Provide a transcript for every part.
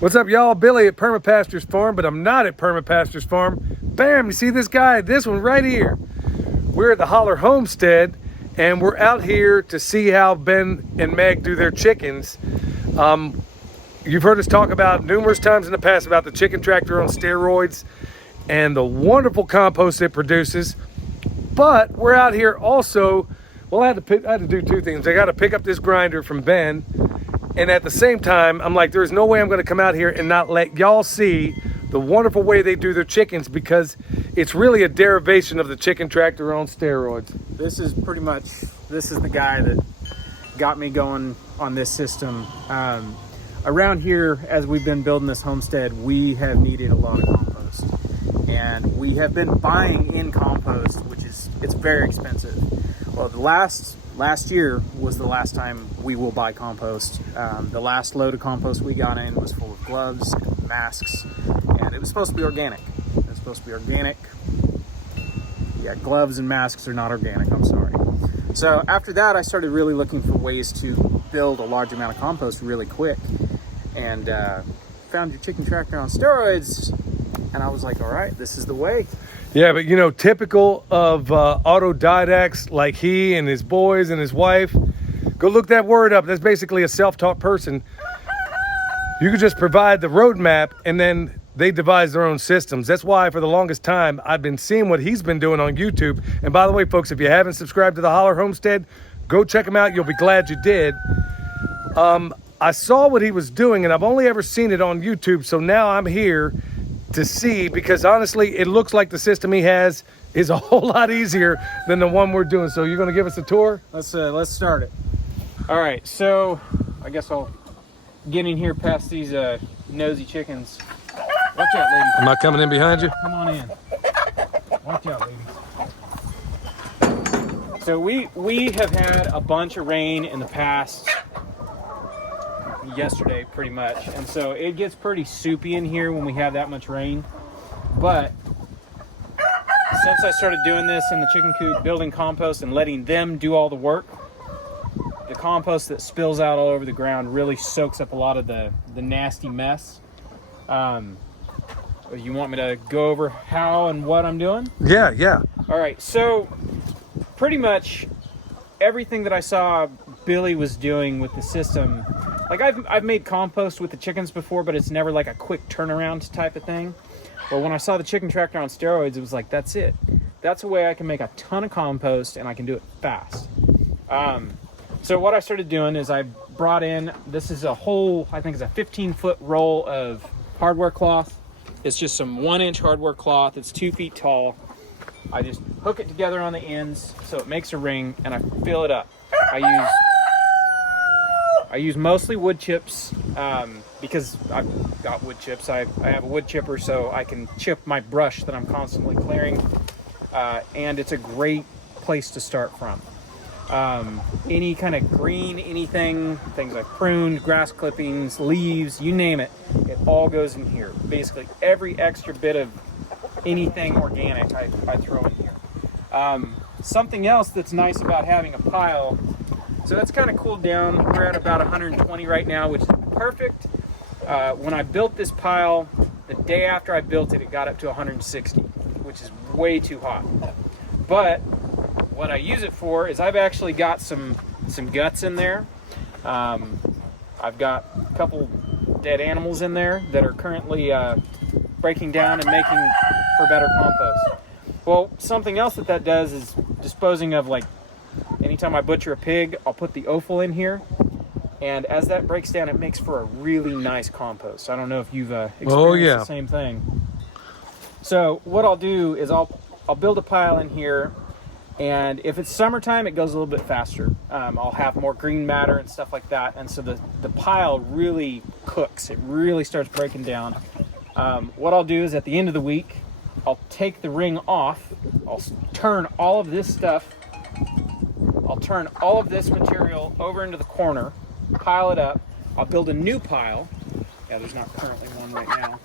What's up, y'all? Billy at Perma Pastures Farm, but I'm not at Perma Pastures Farm. Bam, you see this guy? This one right here. We're at the Hollar Homestead, and we're out here to see how Ben and Meg do their chickens. You've heard us talk about numerous times in the past about the chicken tractor on steroids and the wonderful compost it produces. But we're out here also, well, I had to do two things. I got to pick up this grinder from Ben, and at the same time, I'm like, there's no way I'm going to come out here and not let y'all see the wonderful way they do their chickens, because it's really a derivation of the chicken tractor on steroids. This is the guy that got me going on this system. Around here, as we've been building this homestead, we have needed a lot of compost, and we have been buying in compost, it's very expensive. Well, the last year was the last time we will buy compost. The last load of compost we got in was full of gloves and masks, and it was supposed to be organic. Yeah, gloves and masks are not organic, I'm sorry. So after that, I started really looking for ways to build a large amount of compost really quick, and found your chicken tractor on steroids, and I was like, all right, this is the way. Yeah, but you know, typical of autodidacts like he and his boys and his wife, go look that word up. That's basically a self-taught person. You could just provide the roadmap, and then they devise their own systems. That's why for the longest time, I've been seeing what he's been doing on YouTube. And by the way, folks, if you haven't subscribed to the Hollar Homestead, go check him out. You'll be glad you did. I saw what he was doing, and I've only ever seen it on YouTube. So now I'm here to see, because honestly, it looks like the system he has is a whole lot easier than the one we're doing. So you're going to give us a tour? Let's start it. All right, so I guess I'll get in here past these nosy chickens. Watch out, ladies. Am I coming in behind you? Come on in. Watch out, ladies. So we have had a bunch of rain in the past, yesterday pretty much, and so it gets pretty soupy in here when we have that much rain. But since I started doing this in the chicken coop, building compost and letting them do all the work, the compost that spills out all over the ground really soaks up a lot of the nasty mess. You want me to go over how and what I'm doing? Yeah. All right, so pretty much everything that I saw Billy was doing with the system, like I've made compost with the chickens before, but it's never like a quick turnaround type of thing. Well, when I saw the chicken tractor on steroids, it was like, that's it. That's a way I can make a ton of compost, and I can do it fast. So what I started doing is I brought in, this is a whole, I think it's a 15-foot roll of hardware cloth. It's just some 1-inch hardware cloth. It's 2 feet tall. I just hook it together on the ends so it makes a ring, and I fill it up. I use mostly wood chips because I've got wood chips. I have a wood chipper, so I can chip my brush that I'm constantly clearing, and it's a great place to start from. Any kind of green, things like pruned, grass clippings, leaves, you name it, it all goes in here. Basically every extra bit of anything organic I throw in here. Something else that's nice about having a pile, so it's kind of cooled down. We're at about 120 right now, which is perfect. When I built this pile, the day after I built it, it got up to 160, which is way too hot. But what I use it for is I've actually got some guts in there. I've got a couple dead animals in there that are currently breaking down and making for better compost. Well, something else that does is disposing of, like, anytime I butcher a pig, I'll put the offal in here, and as that breaks down, it makes for a really nice compost. I don't know if you've experienced the same thing. So what I'll do is I'll build a pile in here, and if it's summertime, it goes a little bit faster. I'll have more green matter and stuff like that, and so the pile really cooks. It really starts breaking down. What I'll do is at the end of the week, I'll take the ring off. I'll turn all of this material over into the corner, pile it up. I'll build a new pile. Yeah, there's not currently one right now.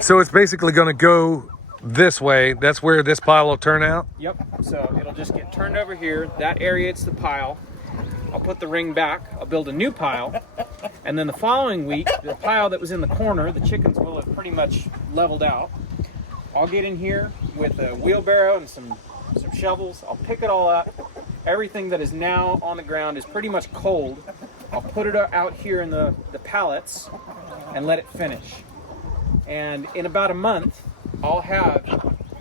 So it's basically going to go this way. That's where this pile will turn out? Yep. So it'll just get turned over here. That aerates the pile. I'll put the ring back. I'll build a new pile. And then the following week, the pile that was in the corner, the chickens will have pretty much leveled out. I'll get in here with a wheelbarrow and some shovels. I'll pick it all up. Everything that is now on the ground is pretty much cold. I'll put it out here in the pallets and let it finish. And in about a month, I'll have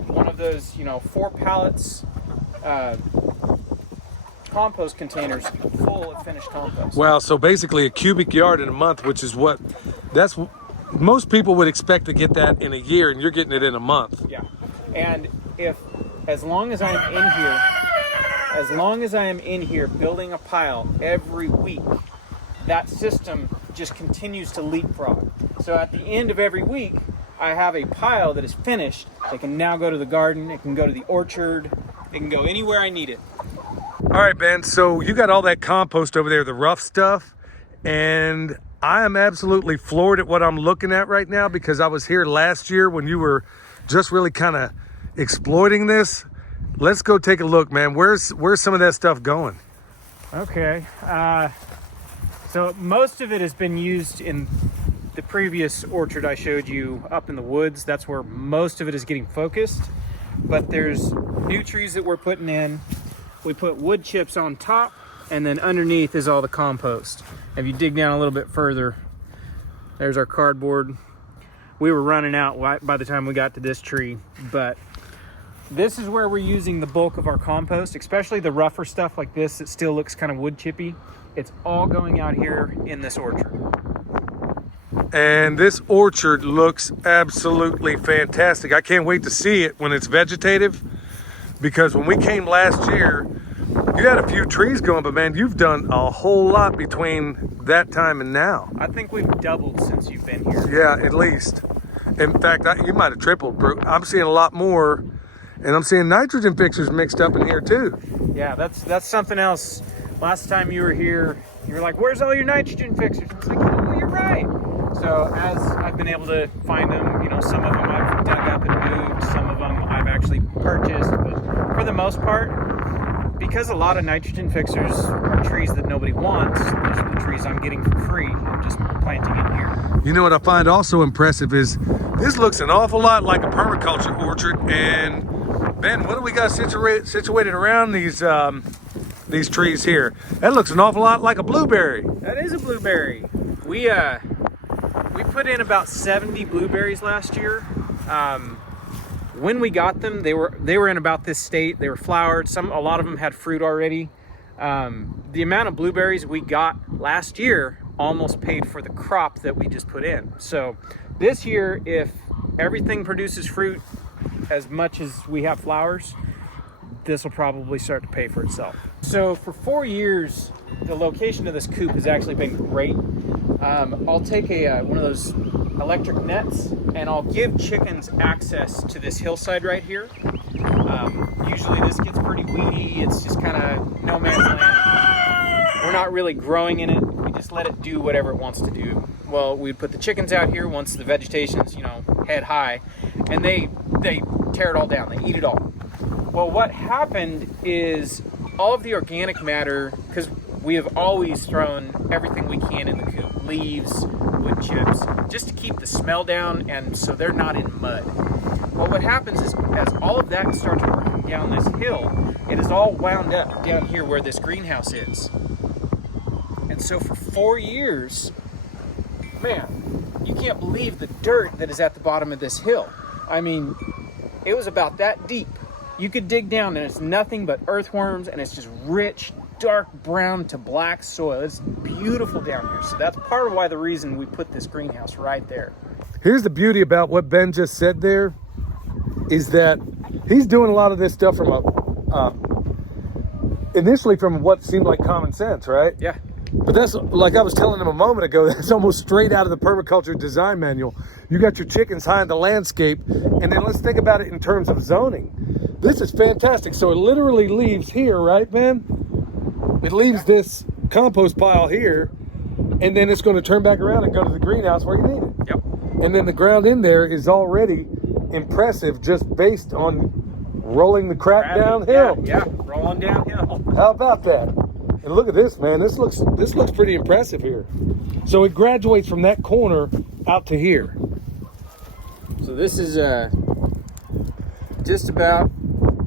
one of those, 4 pallets compost containers full of finished compost. Wow, so basically a cubic yard in a month, which is most people would expect to get that in a year, and you're getting it in a month. Yeah. And as long as I am in here building a pile every week, that system just continues to leapfrog. So at the end of every week, I have a pile that is finished. It can now go to the garden, it can go to the orchard, it can go anywhere I need it. All right, Ben, so you got all that compost over there, the rough stuff, and I am absolutely floored at what I'm looking at right now, because I was here last year when you were just really kind of exploiting this. Let's go take a look, man. Where's some of that stuff going? Okay, so most of it has been used in the previous orchard I showed you up in the woods. That's where most of it is getting focused, but there's new trees that we're putting in. We put wood chips on top, and then underneath is all the compost. If you dig down a little bit further, there's our cardboard. We were running out by the time we got to this tree, but this is where we're using the bulk of our compost, especially the rougher stuff like this that still looks kind of wood chippy. It's all going out here in this orchard. And this orchard looks absolutely fantastic. I can't wait to see it when it's vegetative, because when we came last year, you had a few trees going, but man, you've done a whole lot between that time and now. I think we've doubled since you've been here. Yeah, at least. In fact, you might have tripled, bro. I'm seeing a lot more, and I'm seeing nitrogen fixers mixed up in here too. Yeah, that's something else. Last time you were here, you were like, where's all your nitrogen fixers? I was like, oh, you're right. So as I've been able to find them, some of them I've dug up and moved, some of them I've actually purchased, but for the most part, because a lot of nitrogen fixers are trees that nobody wants, those are the trees I'm getting for free and just planting in here. You know what I find also impressive is this looks an awful lot like a permaculture orchard. And Ben, what do we got situated around these trees here? That looks an awful lot like a blueberry. That is a blueberry. We put in about 70 blueberries last year. When we got them, they were in about this state. They were flowered. A lot of them had fruit already. The amount of blueberries we got last year almost paid for the crop that we just put in. So this year, if everything produces fruit as much as we have flowers, this will probably start to pay for itself. So for 4 years, the location of this coop has actually been great. I'll take one of those electric nets and I'll give chickens access to this hillside right here. Usually this gets pretty weedy. It's just kind of no man's land. We're not really growing in it. We just let it do whatever it wants to do. Well, we'd put the chickens out here once the vegetation's, head high, and they tear it all down. They eat it all. Well, what happened is all of the organic matter, because we have always thrown everything we can in the coop, leaves, wood chips, just to keep the smell down and so they're not in mud. Well, what happens is as all of that starts working down this hill, it is all wound up down here where this greenhouse is. And so for 4 years, man, you can't believe the dirt that is at the bottom of this hill. I mean, it was about that deep. You could dig down and it's nothing but earthworms and it's just rich, dark brown to black soil. It's beautiful down here. So that's part of why the reason we put this greenhouse right there. Here's the beauty about what Ben just said there, is that he's doing a lot of this stuff from initially from what seemed like common sense, right? Yeah. But that's, like I was telling him a moment ago, that's almost straight out of the permaculture design manual. You got your chickens high in the landscape, and then let's think about it in terms of zoning. This is fantastic. So it literally leaves here, right, Ben? It leaves this compost pile here, and then it's going to turn back around and go to the greenhouse where you need it. Yep. And then the ground in there is already impressive just based on rolling the crap downhill. Yeah, rolling downhill. How about that? And look at this, man. This looks pretty impressive here. So it graduates from that corner out to here. So this is just about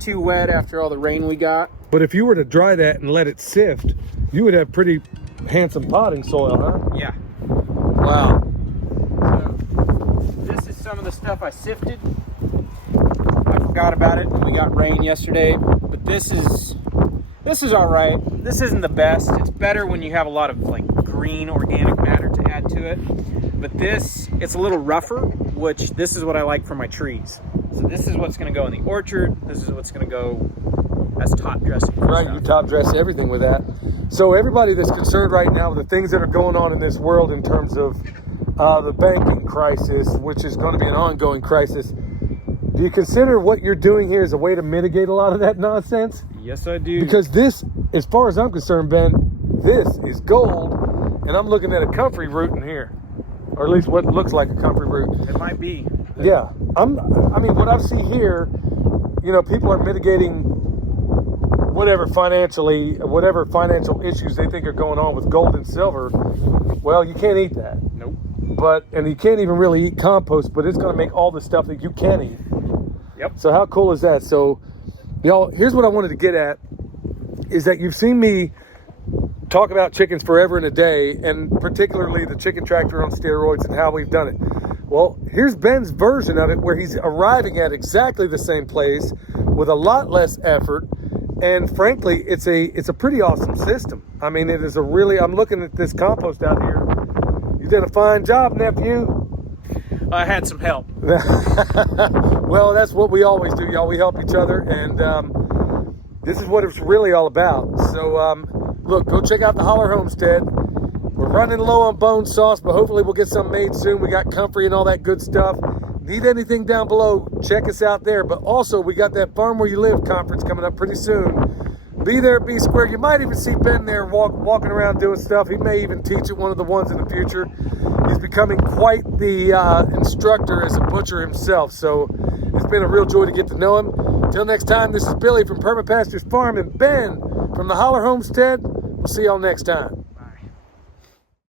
too wet after all the rain we got. But if you were to dry that and let it sift, you would have pretty handsome potting soil, huh? Yeah. Wow. So this is some of the stuff I sifted. I forgot about it when we got rain yesterday, but this is all right. This isn't the best. It's better when you have a lot of like green organic matter to add to it. But this, it's a little rougher, which this is what I like for my trees. So this is what's going to go in the orchard. This is what's going to go as top dressing. Right, stuff. you top dress everything with that. So everybody that's concerned right now with the things that are going on in this world in terms of the banking crisis, which is going to be an ongoing crisis, do you consider what you're doing here as a way to mitigate a lot of that nonsense? Yes, I do. Because this, as far as I'm concerned, Ben, this is gold, and I'm looking at a comfrey root in here, or at least what looks like a comfrey root. It might be. Yeah, I mean, what I see here, you know, people are mitigating whatever financial issues they think are going on with gold and silver. Well, you can't eat that. Nope. And you can't even really eat compost, but it's going to make all the stuff that you can eat. Yep. So how cool is that? So, y'all, here's what I wanted to get at, is that you've seen me talk about chickens forever and a day, and particularly the chicken tractor on steroids and how we've done it. Well, here's Ben's version of it, where he's arriving at exactly the same place with a lot less effort. And frankly, it's a pretty awesome system. I mean, it is I'm looking at this compost out here. You did a fine job, nephew. I had some help. Well, that's what we always do, y'all. We help each other, and this is what it's really all about. So, look, go check out the Hollar Homestead. We're running low on bone sauce, but hopefully we'll get some made soon. We got comfrey and all that good stuff. Need anything down below, check us out there. But also, we got that Farm Where You Live conference coming up pretty soon. Be there, be square. You might even see Ben there walking around doing stuff. He may even teach at one of the ones in the future. He's becoming quite the instructor as a butcher himself. So it's been a real joy to get to know him. Till next time, this is Billy from Perma Pastures Farm and Ben from the Hollar Homestead. We'll see y'all next time.